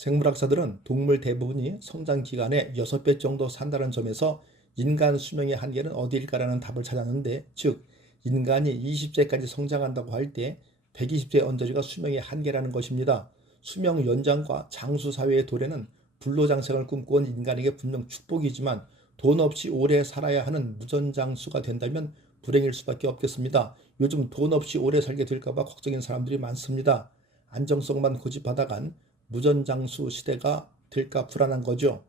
생물학자들은 동물 대부분이 성장 기간의 6배 정도 산다는 점에서 인간 수명의 한계는 어디일까라는 답을 찾았는데, 즉 인간이 20세까지 성장한다고 할 때 120세 언저리가 수명의 한계라는 것입니다. 수명 연장과 장수 사회의 도래는 불로장생을 꿈꾸는 인간에게 분명 축복이지만 돈 없이 오래 살아야 하는 무전장수가 된다면 불행일 수밖에 없겠습니다. 요즘 돈 없이 오래 살게 될까봐 걱정인 사람들이 많습니다. 안정성만 고집하다간 무전장수 시대가 될까 불안한 거죠.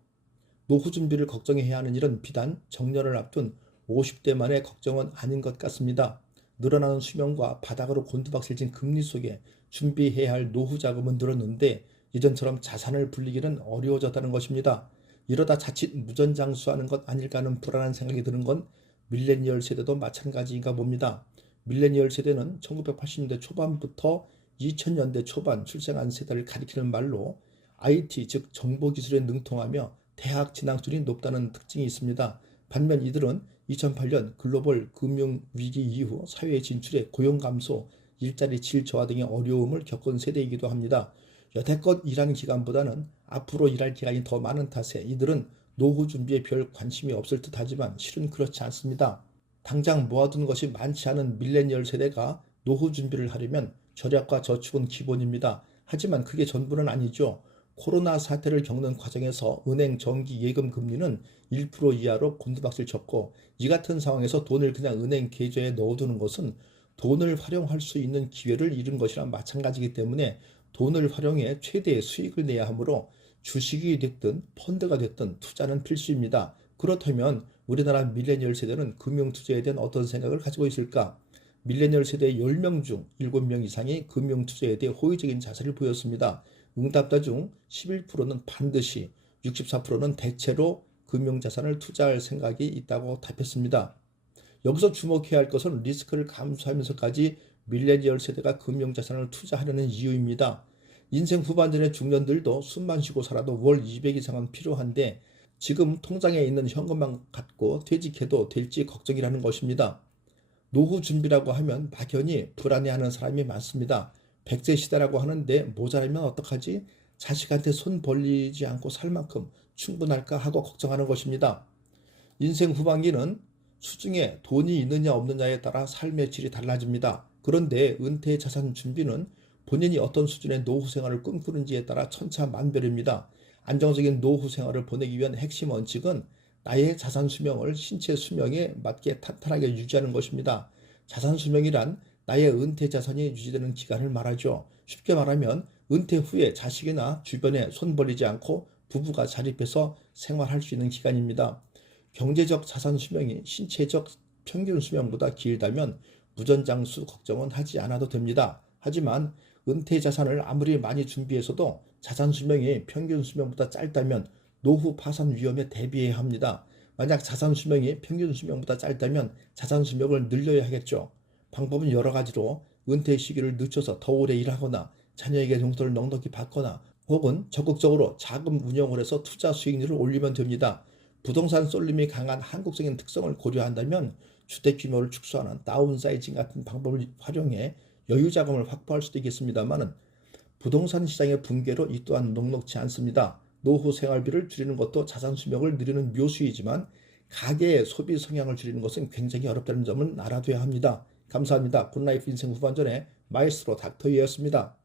노후 준비를 걱정해야 하는 일은 비단 정년을 앞둔 50대만의 걱정은 아닌 것 같습니다. 늘어나는 수명과 바닥으로 곤두박질진 금리 속에 준비해야 할 노후 자금은 늘었는데 예전처럼 자산을 불리기는 어려워졌다는 것입니다. 이러다 자칫 무전장수하는 것 아닐까 하는 불안한 생각이 드는 건 밀레니얼 세대도 마찬가지인가 봅니다. 밀레니얼 세대는 1980년대 초반부터 2000년대 초반 출생한 세대를 가리키는 말로 IT 즉 정보기술에 능통하며 대학 진학률이 높다는 특징이 있습니다. 반면 이들은 2008년 글로벌 금융위기 이후 사회에 진출해 고용 감소, 일자리 질 저하 등의 어려움을 겪은 세대이기도 합니다. 여태껏 일한 기간보다는 앞으로 일할 기간이 더 많은 탓에 이들은 노후 준비에 별 관심이 없을 듯하지만 실은 그렇지 않습니다. 당장 모아둔 것이 많지 않은 밀레니얼 세대가 노후 준비를 하려면 절약과 저축은 기본입니다. 하지만 그게 전부는 아니죠. 코로나 사태를 겪는 과정에서 은행 정기 예금 금리는 1% 이하로 곤두박질 쳤고, 이 같은 상황에서 돈을 그냥 은행 계좌에 넣어두는 것은 돈을 활용할 수 있는 기회를 잃은 것이랑 마찬가지이기 때문에 돈을 활용해 최대의 수익을 내야 하므로 주식이 됐든 펀드가 됐든 투자는 필수입니다. 그렇다면 우리나라 밀레니얼 세대는 금융투자에 대한 어떤 생각을 가지고 있을까? 밀레니얼 세대 10명 중 7명 이상이 금융투자에 대해 호의적인 자세를 보였습니다. 응답자 중 11%는 반드시, 64%는 대체로 금융자산을 투자할 생각이 있다고 답했습니다. 여기서 주목해야 할 것은 리스크를 감수하면서까지 밀레니얼 세대가 금융자산을 투자하려는 이유입니다. 인생 후반전의 중년들도 숨만 쉬고 살아도 월 200 이상은 필요한데 지금 통장에 있는 현금만 갖고 퇴직해도 될지 걱정이라는 것입니다. 노후 준비라고 하면 막연히 불안해하는 사람이 많습니다. 100세 시대라고 하는데 모자라면 어떡하지? 자식한테 손 벌리지 않고 살 만큼 충분할까 하고 걱정하는 것입니다. 인생 후반기는 수중에 돈이 있느냐 없느냐에 따라 삶의 질이 달라집니다. 그런데 은퇴 자산 준비는 본인이 어떤 수준의 노후 생활을 꿈꾸는지에 따라 천차만별입니다. 안정적인 노후 생활을 보내기 위한 핵심 원칙은 나의 자산 수명을 신체 수명에 맞게 탄탄하게 유지하는 것입니다. 자산 수명이란 나의 은퇴 자산이 유지되는 기간을 말하죠. 쉽게 말하면 은퇴 후에 자식이나 주변에 손 벌리지 않고 부부가 자립해서 생활할 수 있는 기간입니다. 경제적 자산 수명이 신체적 평균 수명보다 길다면 무전장수 걱정은 하지 않아도 됩니다. 하지만 은퇴 자산을 아무리 많이 준비해서도 자산 수명이 평균 수명보다 짧다면 노후 파산 위험에 대비해야 합니다. 만약 자산 수명이 평균 수명보다 짧다면 자산 수명을 늘려야 하겠죠. 방법은 여러 가지로 은퇴 시기를 늦춰서 더 오래 일하거나 자녀에게 용돈을 넉넉히 받거나 혹은 적극적으로 자금 운용을 해서 투자 수익률을 올리면 됩니다. 부동산 쏠림이 강한 한국적인 특성을 고려한다면 주택 규모를 축소하는 다운사이징 같은 방법을 활용해 여유 자금을 확보할 수도 있겠습니다만 부동산 시장의 붕괴로 이 또한 녹록지 않습니다. 노후 생활비를 줄이는 것도 자산 수명을 늘리는 묘수이지만 가계의 소비 성향을 줄이는 것은 굉장히 어렵다는 점은 알아둬야 합니다. 감사합니다. 굿라이프 인생 후반전의 마이스트로 닥터이였습니다.